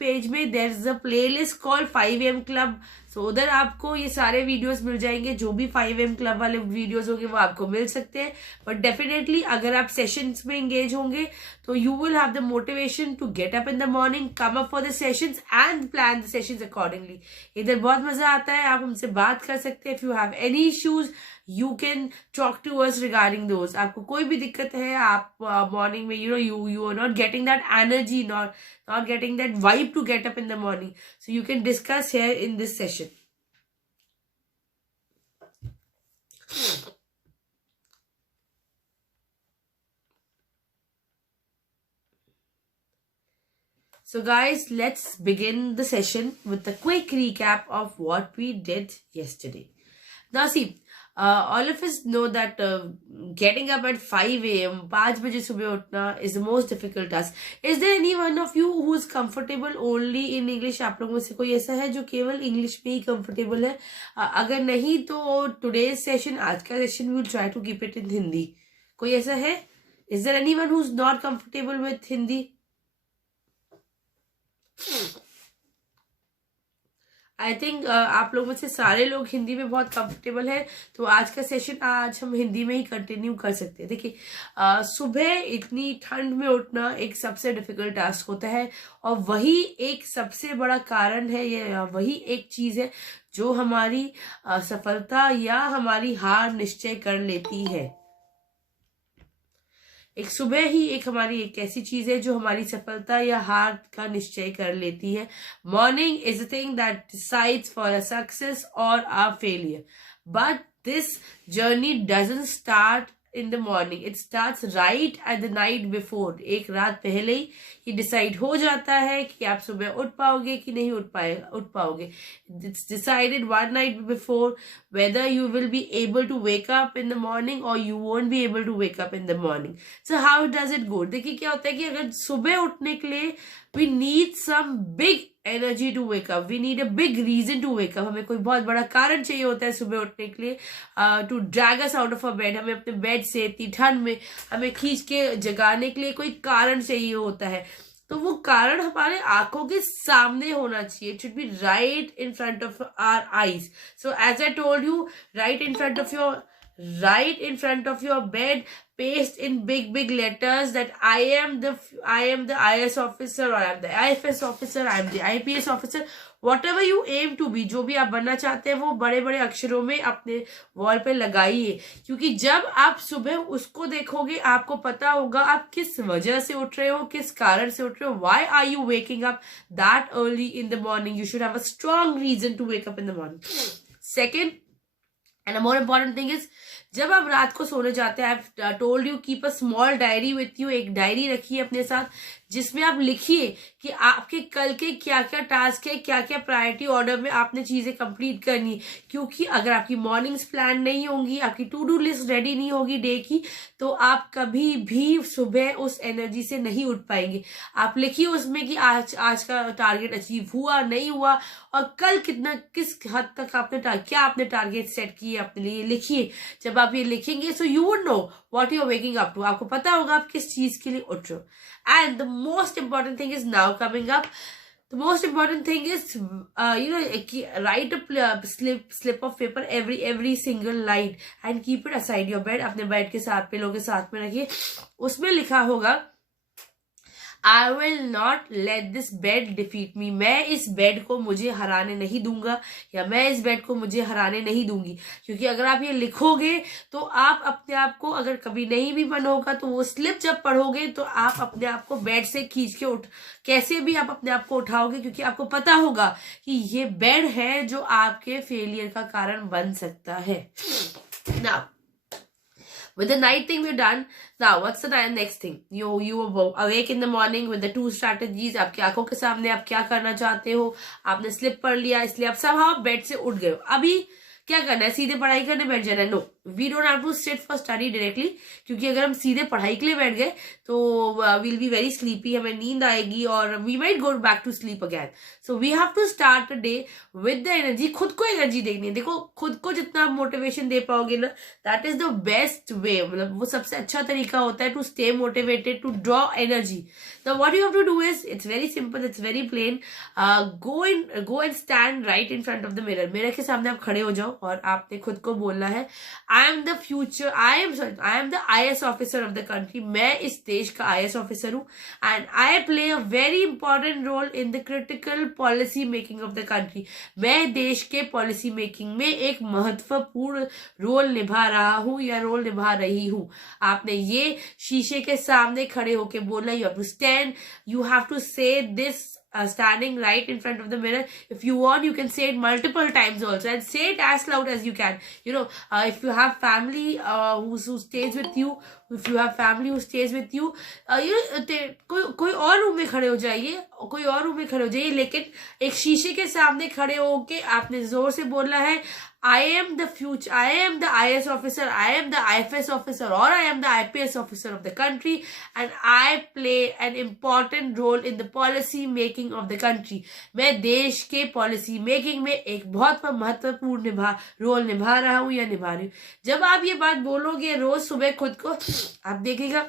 Page में there is a playlist called 5 AM club, so उधर आपको ये सारे वीडियोस मिल जाएंगे। जो भी 5 AM क्लब वाले वीडियोस होंगे वो आपको मिल सकते हैं। बट डेफिनेटली अगर आप सेशंस में एंगेज होंगे तो you will have the motivation to get up in the morning, come up for the sessions and plan the sessions accordingly. इधर बहुत मजा आता है, आप हमसे बात कर सकते हैं। If you have any issues you can talk to us regarding those. आपको कोई भी दिक्कत है, आप मॉर्निंग में you are not getting that energy, not getting that vibe to get up in the morning, so you can discuss here in this session. So guys, let's begin the session with a quick recap of what we did yesterday. Now see, all of us know that getting up at 5 AM, 5 बजे सुबह उठना is the most difficult task. Is there any one of you who is comfortable only in English? आप लोगों में से कोई ऐसा है जो केवल इंग्लिश में ही comfortable है? अगर नहीं तो today's session, आज का session, we will try to keep it in Hindi. कोई ऐसा है? Is there anyone who's not comfortable with Hindi? I think आप लोगों में से सारे लोग हिंदी में बहुत कंफर्टेबल है, तो आज का सेशन आज हम हिंदी में ही कंटिन्यू कर सकते हैं। देखिए, सुबह इतनी ठंड में उठना एक सबसे डिफिकल्ट टास्क होता है, और वही एक सबसे बड़ा कारण है, ये वही एक चीज है जो हमारी सफलता या हमारी हार निश्चय कर लेती है। एक सुबह ही एक हमारी एक ऐसी चीज है जो हमारी सफलता या हार का निश्चय कर लेती है। Morning is a thing that decides for a success और a failure, but this journey doesn't start in the morning, it starts right at the night before. एक रात पहले ही ये डिसाइड हो जाता है कि आप सुबह उठ पाओगे कि नहीं उठ पाओगे। It's decided one night before whether you will be able to wake up in the morning or you won't be able to wake up in the morning. So how does it go? देखिए क्या होता है कि अगर सुबह उठने के लिए we need some big energy to wake up, we need a big reason to wake up. हमें कोई बहुत बड़ा कारण चाहिए होता है सुबह उठने के लिए, to drag us out of our bed. हमें अपने बेड से इतनी ठंड में हमें खींच के जगाने के लिए कोई कारण चाहिए होता है, तो वो कारण हमारे आंखों के सामने होना चाहिए. It should be right in front of our eyes. So as I told you, right in front of your bed, paste in big letters that I am the IAS officer, or I am the IFS officer, I am the IPS officer, whatever you aim to be. जो भी आप बनना चाहते हैं वो बड़े बड़े अक्षरों में अपने वॉल पे लगाइए, क्योंकि जब आप सुबह उसको देखोगे आपको पता होगा आप किस वजह से उठ रहे हो, किस कारण से उठ रहे हो. Why are you waking up that early in the morning? You should have a strong reason to wake up in the morning. Second, and a more important thing is, जब आप रात को सोने जाते हैं, आई told you keep a small diary with you. एक diary रखिए अपने साथ जिसमें आप लिखिए कि आपके कल के क्या क्या टास्क है, क्या क्या प्रायोरिटी ऑर्डर में आपने चीजें कंप्लीट करनी है. क्योंकि अगर आपकी मॉर्निंग्स प्लान नहीं होंगी, आपकी टू डू लिस्ट रेडी नहीं होगी डे की, तो आप कभी भी सुबह उस एनर्जी से नहीं उठ पाएंगे. आप लिखिए उसमें कि आज का टारगेट अचीव हुआ नहीं हुआ, और कल किस हद तक आपने टारगेट सेट किए अपने लिए, लिखिए. जब आप ये लिखेंगे so you would know what you are waking up to. आपको पता होगा आप किस चीज के लिए उठ रहे हो. And the most important thing is now coming up. The most important thing is, write a slip of paper every single night and keep it aside your bed. अपने बेड के साथ, पिलो के साथ में रखिए. उसमें लिखा होगा, I will not let this bed defeat me. मैं इस बेड को मुझे हराने नहीं दूंगा, या मैं इस बेड को मुझे हराने नहीं दूंगी. क्योंकि अगर आप ये लिखोगे तो आप अपने आप को, अगर कभी नहीं भी मन होगा तो वो स्लिप जब पढ़ोगे तो आप अपने आप को बेड से खींच के कैसे भी आप अपने आप को उठाओगे, क्योंकि आपको पता होगा कि ये बेड है जो आपके फेलियर का कारण बन सकता है. Now, with the night thing we're done. Now what's the next thing? You awake in the morning with the 2 strategies. आपकी आंखों के सामने आप क्या करना चाहते हो, आपने स्लिप पढ़ लिया, इसलिए आप somehow बेड से उठ गए हो. अभी क्या करना है? सीधे पढ़ाई करने बैठ जाना है? No. We don't have to sit for study directly, क्योंकि अगर हम सीधे पढ़ाई के लिए बैठ गए तो विल बी वेरी स्लीपी, हमें नींद आएगी और we might go back to sleep again. So we have to start a day with the energy. खुद को एनर्जी देखनी है. देखो खुद को जितना आप मोटिवेशन दे पाओगे ना, that is the best way. मतलब वो सबसे अच्छा तरीका होता है to stay motivated, to draw energy. तो what you have to do is, it's very simple, it's very plain. Go and stand right in front of the mirror. Mirror के सामने आप खड़े हो जाओ और आपने खुद को बोलना है, I am the future, I am the IAS officer of the country. मैं इस देश का IAS ऑफिसर हूँ and I play a very important role in the critical policy making of the country. मैं देश के पॉलिसी मेकिंग में एक महत्वपूर्ण रोल निभा रहा हूँ या रोल निभा रही हूँ. आपने ये शीशे के सामने खड़े होके बोलना. You have to stand, you have to say this standing right in front of the mirror. If you want, you can say it multiple times also, and say it as loud as you can. You know, if you have family who stays with you, if you have family who stays with you, कोई और room में खड़े हो जाइए, कोई और room में खड़े हो जाइए, लेकिन एक शीशे के सामने खड़े होके आपने जोर से बोलना है, I am the future, I am the IAS officer, I am the IFS officer, or I am the IPS officer of the country, and I play an important role in the policy making of the country. मैं देश के policy making में एक बहुत महत्वपूर्ण role निभा रहा हूँ या निभा रही हूँ. जब आप ये बात बोलोगे रोज सुबह खुद को, आप देखिएगा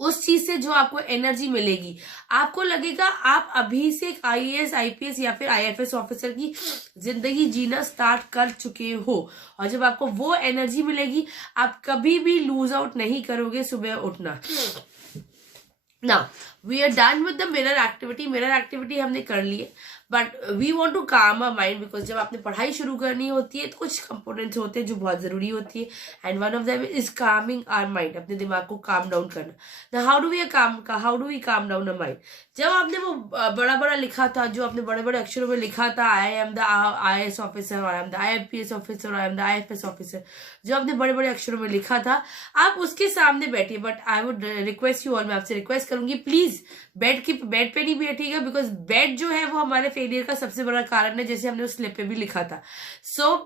उस चीज से जो आपको एनर्जी मिलेगी, आपको लगेगा आप अभी से एक IAS, IPS या फिर IFS ऑफिसर की जिंदगी जीना स्टार्ट कर चुके हो. और जब आपको वो एनर्जी मिलेगी, आप कभी भी लूज आउट नहीं करोगे सुबह उठना. Now we are done with the mirror activity. Mirror activity हमने कर ली है, बट वी वॉन्ट टू काम अ माइंड, बिकॉज जब आपने पढ़ाई शुरू करनी होती है तो कुछ कंपोनेंट्स होते हैं जो बहुत जरूरी होती है, and one of them is calming our mind. अपने दिमाग को काम डाउन करना. How do we calm down a mind? जब आपने वो बड़ा बड़ा लिखा था, जो आपने बड़े बड़े अक्षरों में लिखा था, आई am the IAS officer, I am the IPS officer, I am the IFS officer, जो आपने बड़े बड़े अक्षरों में लिखा था, आप उसके सामने बैठिए. But I would request you all, मैं आपसे रिक्वेस्ट करूंगी, प्लीज बेड पे नहीं बैठिएगा, बिकॉज बेड जो है वो हमारे फेलियर का सबसे बड़ा कारण है, जैसे हमने उस स्लिप पे भी लिखा था. So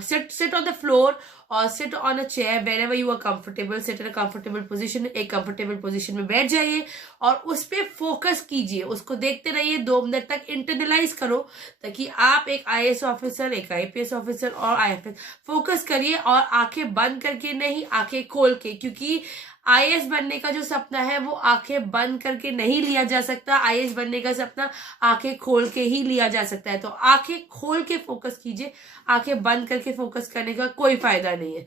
sit on the floor और sit on a chair wherever you are comfortable. Sit in a comfortable position. एक कंफर्टेबल पोजीशन में बैठ जाइए और उस पे फोकस कीजिए, उसको देखते रहिए 2 मिनट तक. इंटरनलाइज करो ताकि आप एक IAS ऑफिसर, एक IPS ऑफिसर और IFS फोकस करिए, और आंखें बंद करके नहीं, आंखें खोल के, क्योंकि IAS बनने का जो सपना है वो आंखें बंद करके नहीं लिया जा सकता. IAS बनने का सपना आंखें खोल के ही लिया जा सकता है. तो आंखें खोल के फोकस कीजिए, आंखें बंद करके फोकस करने का कोई फायदा नहीं है.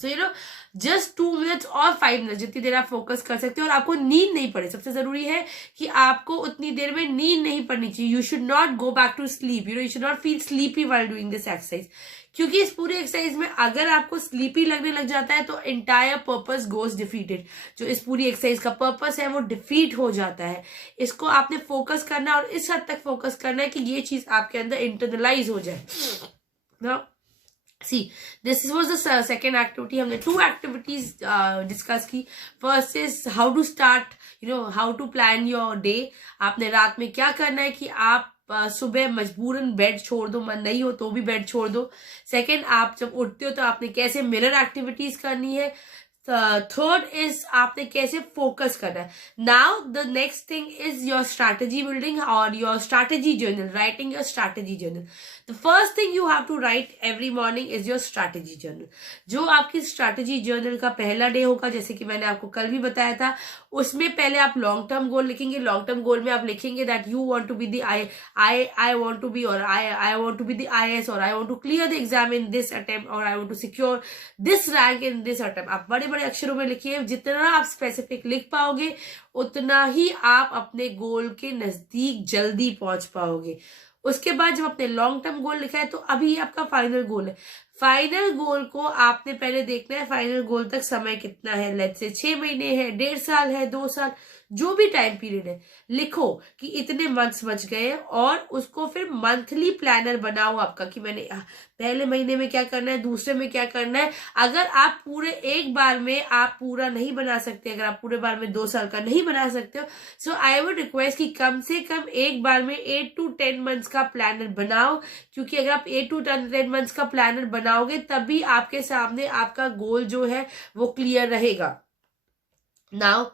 So you know, just 2 minutes और 5 मिनट्स जितनी देर आप फोकस कर सकते हो, और आपको नींद नहीं पड़े. सबसे जरूरी है कि आपको उतनी देर में नींद नहीं पड़नी चाहिए. You should not go back to sleep. You should not feel sleepy while doing this exercise, क्योंकि इस पूरी एक्सरसाइज में अगर आपको स्लीपी लगने लग जाता है तो एंटायर पर्पस गोज डिफीटेड. जो इस पूरी एक्सरसाइज का पर्पस है वो डिफीट हो जाता है. इसको आपने फोकस करना, और इस हद तक फोकस करना है कि ये चीज आपके अंदर इंटरनलाइज हो जाए. Now see, this was the second activity. हमने 2 एक्टिविटीज डिस्कस की. First is how to start, how to plan your day. आपने रात में क्या करना है कि आप सुबह मजबूरन बेड छोड़ दो, मन नहीं हो तो भी बेड छोड़ दो. सेकेंड, आप जब उठते हो तो आपने कैसे मिरर एक्टिविटीज करनी है. थर्ड इज आपने कैसे फोकस करना है. Now the next thing is your strategy building और your strategy journal, writing your strategy journal. The first thing you have to write every morning is your strategy journal. जो आपकी strategy journal का पहला day होगा, जैसे कि मैंने आपको कल भी बताया था, उसमें पहले आप लॉन्ग टर्म गोल लिखेंगे. लॉन्ग टर्म गोल में आप लिखेंगे that you want to be the I want to be, और I want to be the IAS, और I want to clear the exam in this attempt, और I want to secure this rank in this attempt. आप बड़े बड़े अक्षरों में लिखिए. जितना आप स्पेसिफिक लिख पाओगे उतना ही आप अपने गोल के नजदीक जल्दी पहुंच पाओगे. उसके बाद जब आपने लॉन्ग टर्म गोल लिखा है तो अभी आपका फाइनल गोल है. फाइनल गोल को आपने पहले देखना है, फाइनल गोल तक समय कितना है. लेट्स से 6 महीने है, 1.5 साल है, 2 साल, जो भी टाइम पीरियड है लिखो कि इतने मंथ्स बच गए, और उसको फिर मंथली प्लानर बनाओ आपका कि मैंने पहले महीने में क्या करना है, दूसरे में क्या करना है। अगर आप पूरे एक बार में आप पूरा नहीं बना सकते, अगर आप पूरे बार में 2 साल का नहीं बना सकते हो, सो आई वुड रिक्वेस्ट कि कम से कम एक बार में 8 to 10 मंथ्स का प्लानर बनाओ, क्योंकि अगर आप 8 to 10 मंथ्स का प्लानर बनाओगे तभी आपके सामने आपका गोल जो है वो क्लियर रहेगा। Now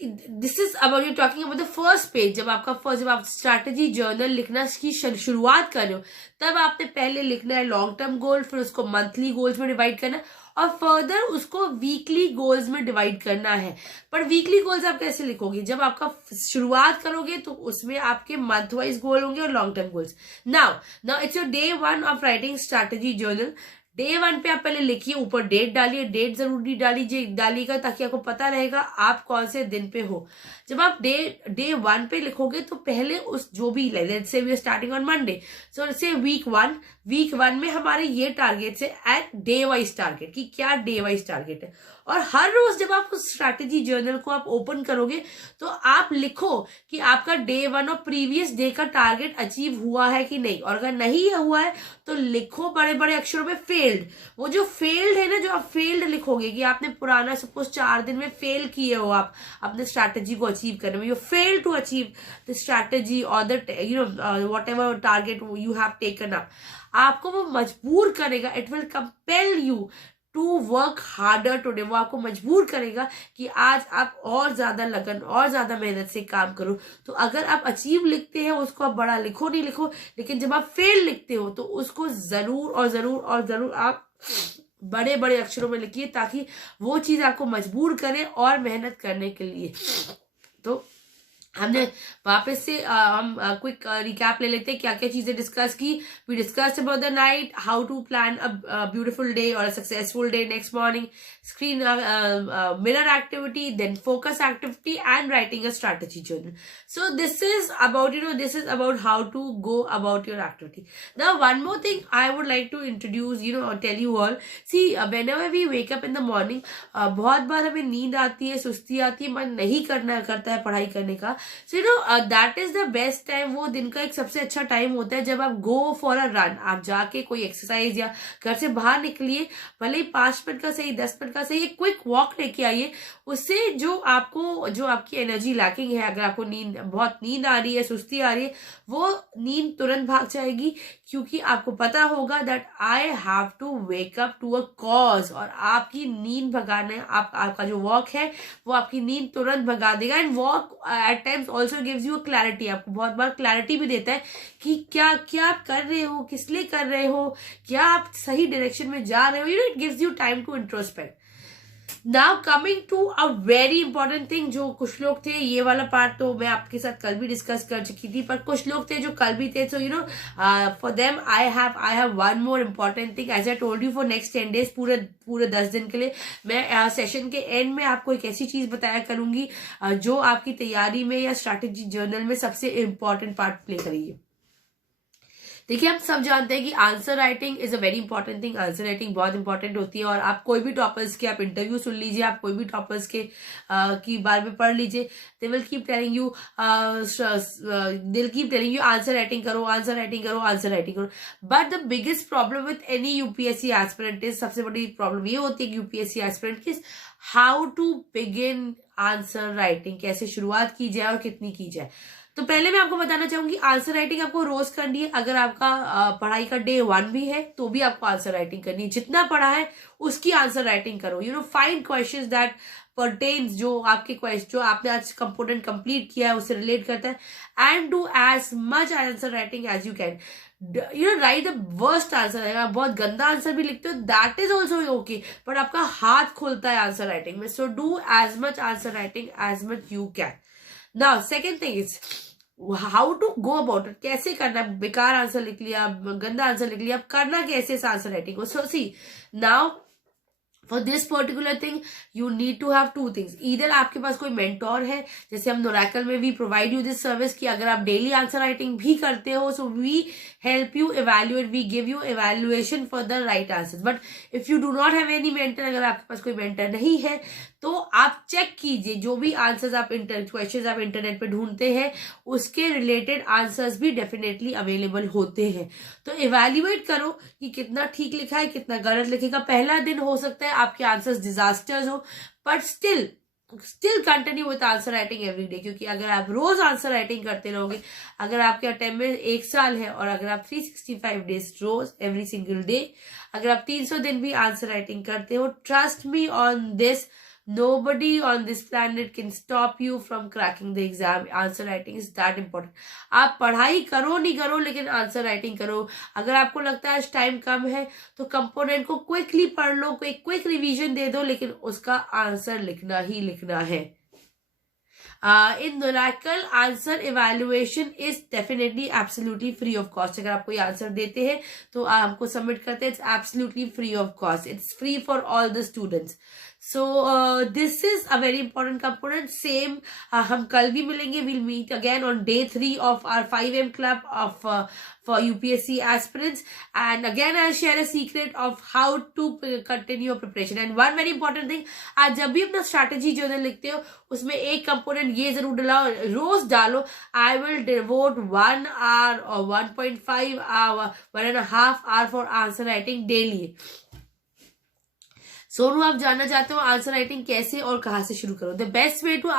this is about you talking about the first page. जब आप स्ट्रैटेजी जर्नल लिखना की शुरुआत कर रहे हो, तब आपने पहले लिखना है लॉन्ग टर्म गोल, फिर उसको मंथली गोल्स में डिवाइड करना है, और फर्दर उसको वीकली गोल्स में डिवाइड करना है। पर वीकली गोल्स आप कैसे लिखोगे? जब आपका शुरुआत करोगे तो उसमें आपके मंथ वाइज गोल होंगे और long term goals. Now it's your day 1 of writing strategy journal. Day 1 पे आप पहले लिखिए, ऊपर डेट डालिए, डेट जरूरी डालिएगा ताकि आपको पता रहेगा आप कौन से दिन पे हो। जब आप डे 1 पे लिखोगे तो पहले उस जो भी let's say we are starting on Monday, so let's say week 1 में हमारे ये टारगेट है एट डे वाइज टारगेट कि क्या डे वाइज टारगेट है। और हर रोज जब आप उस स्ट्रैटेजी जर्नल को आप ओपन करोगे तो आप लिखो कि आपका डे 1 और प्रीवियस डे का टारगेट अचीव हुआ है कि नहीं, और अगर नहीं हुआ है तो लिखो बड़े बड़े अक्षरों में फेल्ड। वो जो फेल्ड है ना, जो आप फेल्ड लिखोगे कि आपने पुराना सपोज 4 दिन में फेल किए हो आप अपने स्ट्रैटेजी को अचीव करने में, you fail to achieve the strategy और the whatever target you have taken up, आपको वो मजबूर करेगा, it will compel you to work harder today. वो आपको मजबूर करेगा कि आज आप और ज्यादा लगन और ज्यादा मेहनत से काम करो। तो अगर आप अचीव लिखते हैं उसको आप बड़ा लिखो नहीं लिखो, लेकिन जब आप फेल लिखते हो तो उसको जरूर और जरूर और जरूर आप बड़े बड़े अक्षरों में लिखिए, ताकि वो चीज आपको मजबूर करे और मेहनत करने के लिए। तो हमने वापस से हम क्विक रिकैप ले लेते हैं क्या क्या चीजें डिस्कस की। We discussed about the night, how to plan a beautiful day और a successful day next morning, screen mirror activity, then focus activity and writing a strategy journal. So this is about how to go about your activity. Now one more thing I would like to introduce tell you all, see whenever we wake up in the morning, बहुत बार हमें नींद आती है, सुस्ती आती है, मन नहीं करता है पढ़ाई करने का। So that is the best time, वो दिन का एक सबसे अच्छा टाइम होता है जब आप गो फॉर अ रन, आप जाके कोई एक्सरसाइज या घर से बाहर निकलिए, भले ही 5 मिनट का सही 10 मिनट का सही, एक क्विक वॉक लेके आइए। उससे जो आपकी एनर्जी लैकिंग है, अगर आपको बहुत नींद आ रही है, सुस्ती आ रही है, वो नींद तुरंत भाग जाएगी, क्योंकि आपको पता होगा that I have to wake up to a cause, और आपकी नींद भगाने आपका जो वॉक है वो आपकी नींद तुरंत भगा देगा। And walk at times also gives you clarity, आपको बहुत बार क्लैरिटी भी देता है कि क्या क्या आप कर रहे हो, किस लिए कर रहे हो, क्या आप सही डायरेक्शन में जा रहे हो। It gives you time to introspect. Now coming to a very important thing, जो कुछ लोग थे, ये वाला पार्ट तो मैं आपके साथ कल भी डिस्कस कर चुकी थी, पर कुछ लोग थे जो कल भी थे, so for them I have one more important thing as I told you for next 10 days, पूरे 10 दिन के लिए मैं सेशन के एंड में आपको एक ऐसी चीज बताया करूंगी जो आपकी तैयारी में या स्ट्रैटेजी जर्नल में सबसे इंपॉर्टेंट पार्ट प्ले करेगी। देखिए, हम सब जानते हैं कि answer writing is a very important thing, answer writing बहुत इंपॉर्टेंट होती है। और आप कोई भी टॉपर्स के आप इंटरव्यू सुन लीजिए, आप कोई भी टॉपर्स के की बारे में पढ़ लीजिए, they will keep telling you answer writing करो, आंसर राइटिंग करो, आंसर राइटिंग करो। But the biggest problem with any UPSC aspirant is, सबसे बड़ी प्रॉब्लम ये होती है कि यूपीएससी एस्पिरेंट की how to begin answer writing, कैसे शुरुआत की जाए और कितनी की जाए। तो पहले मैं आपको बताना चाहूंगी, आंसर राइटिंग आपको रोज करनी है। अगर आपका पढ़ाई का डे 1 भी है तो भी आपको आंसर राइटिंग करनी है। जितना पढ़ा है उसकी आंसर राइटिंग करो। फाइंड क्वेश्चंस दैट परटेन्स, जो आपने आज कंपोनेंट कंप्लीट किया है उससे रिलेट करता है, and do as much answer writing as you can. Write the worst answer है, आप बहुत गंदा आंसर भी लिखते हो, that is also okay, but आपका हाथ खुलता है आंसर राइटिंग में। So do as much answer writing as much you can. Now second thing is how to go about it, कैसे करना। बेकार आंसर लिख लिया, गंदा आंसर लिख लिया, अब करना कैसे इस आंसर राइटिंग को। So see now for this particular thing you need to have two things, either आपके पास कोई मेंटोर है, जैसे हम नोरेकल में we provide you this service कि अगर आप डेली आंसर राइटिंग भी करते हो, so we help you evaluate, we give you evaluation for the right answer. But if you do not have any mentor, अगर आपके पास कोई मेंटर नहीं है, तो आप चेक कीजिए जो भी आंसर्स आप क्वेश्चंस आप इंटरनेट पे ढूंढते हैं, उसके रिलेटेड आंसर्स भी डेफिनेटली अवेलेबल होते हैं. तो इवेल्युएट करो कि कितना ठीक लिखा है, कितना गलत लिखेगा. पहला दिन हो सकता है आपके आंसर्स डिजास्टर्स हो, but still continue with answer writing every day, क्योंकि अगर आप रोज आंसर राइटिंग करते रहोगे, अगर आपके अटेम्प्ट में 1 साल है और अगर आप 365 days rose every single day, अगर आप 300 दिन भी आंसर राइटिंग करते हो, trust me on this, nobody on this planet can stop you from cracking the exam. Answer writing is that important. आप पढ़ाई करो नहीं करो, लेकिन आंसर राइटिंग करो. अगर आपको लगता है टाइम कम है, तो कंपोनेंट को क्विकली पढ़ लो, कोई क्विक रिवीजन दे दो, लेकिन उसका आंसर लिखना ही लिखना है. In Norecal, answer evaluation is definitely absolutely free of cost. अगर आप कोई आंसर देते हैं तो आपको सबमिट करते हैं, it's absolutely free of cost. It's free for all the students. So this is a very important component. Same हम कल भी मिलेंगे. We'll meet again on day 3 of our 5am club of for UPSC aspirants, and again I'll share a secret of how to continue your preparation. And one very important thing, आज जब भी अपना strategy journal लिखते हो, उसमें एक component ये जरूर डालो, रोज डालो, I will devote 1 hour or 1.5 hour, 1.5 hour for answer writing daily. Sonu, आप जानना चाहते हो आंसर राइटिंग कैसे और कहाँ से शुरू करो? The best way to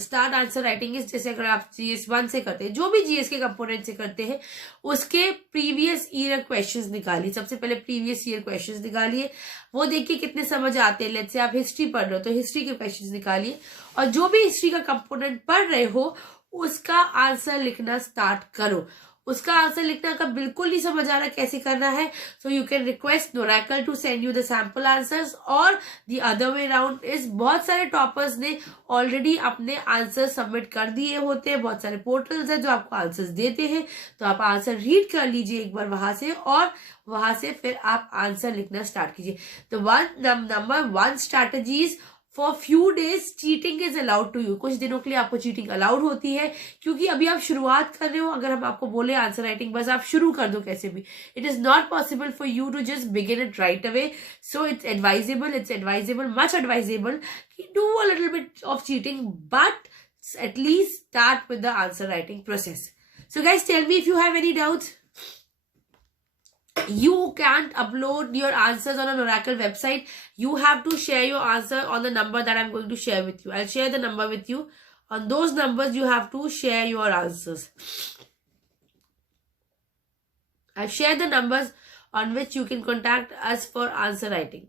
start answer writing is, जैसे अगर आप GS 1 से करते हैं, जो भी GS के कंपोनेंट से करते हैं, उसके प्रीवियस ईयर क्वेश्चंस निकालिए. सबसे पहले प्रीवियस ईयर क्वेश्चंस निकालिए, वो देखिए कितने समझ आते हैं. लेट्स से आप हिस्ट्री पढ़ रहे हो तो हिस्ट्री के क्वेश्चंस निकालिए, और जो भी हिस्ट्री का कंपोनेंट पढ़ रहे हो उसका आंसर लिखना स्टार्ट करो. उसका आंसर लिखना का बिल्कुल नहीं समझ आ रहा कैसे करना है, सो यू कैन रिक्वेस्ट नोरेकल to send you the sample answers, और the other way round is, बहुत सारे टॉपर्स ने ऑलरेडी अपने आंसर सबमिट कर दिए होते हैं. बहुत सारे पोर्टल्स हैं जो आपको आंसर्स देते हैं, तो आप आंसर रीड कर लीजिए एक बार वहां से, और वहां से फिर आप आंसर लिखना स्टार्ट कीजिए. तो number 1 strategies, for few days cheating is allowed to you. कुछ दिनों के लिए आपको चीटिंग अलाउड होती है, क्योंकि अभी आप शुरुआत कर रहे हो. अगर हम आपको बोले आंसर राइटिंग बस आप शुरू कर दो कैसे भी, it is not possible for you to just begin it right away. So it's advisable, much advisable कि do a little bit of cheating, but at least start with the answer writing process. So guys, tell me if you have any doubts. You can't upload your answers on a Norecal website. You have to share your answer on the number that I'm going to share with you. I'll share the number with you. On those numbers, you have to share your answers. I've shared the numbers on which you can contact us for answer writing.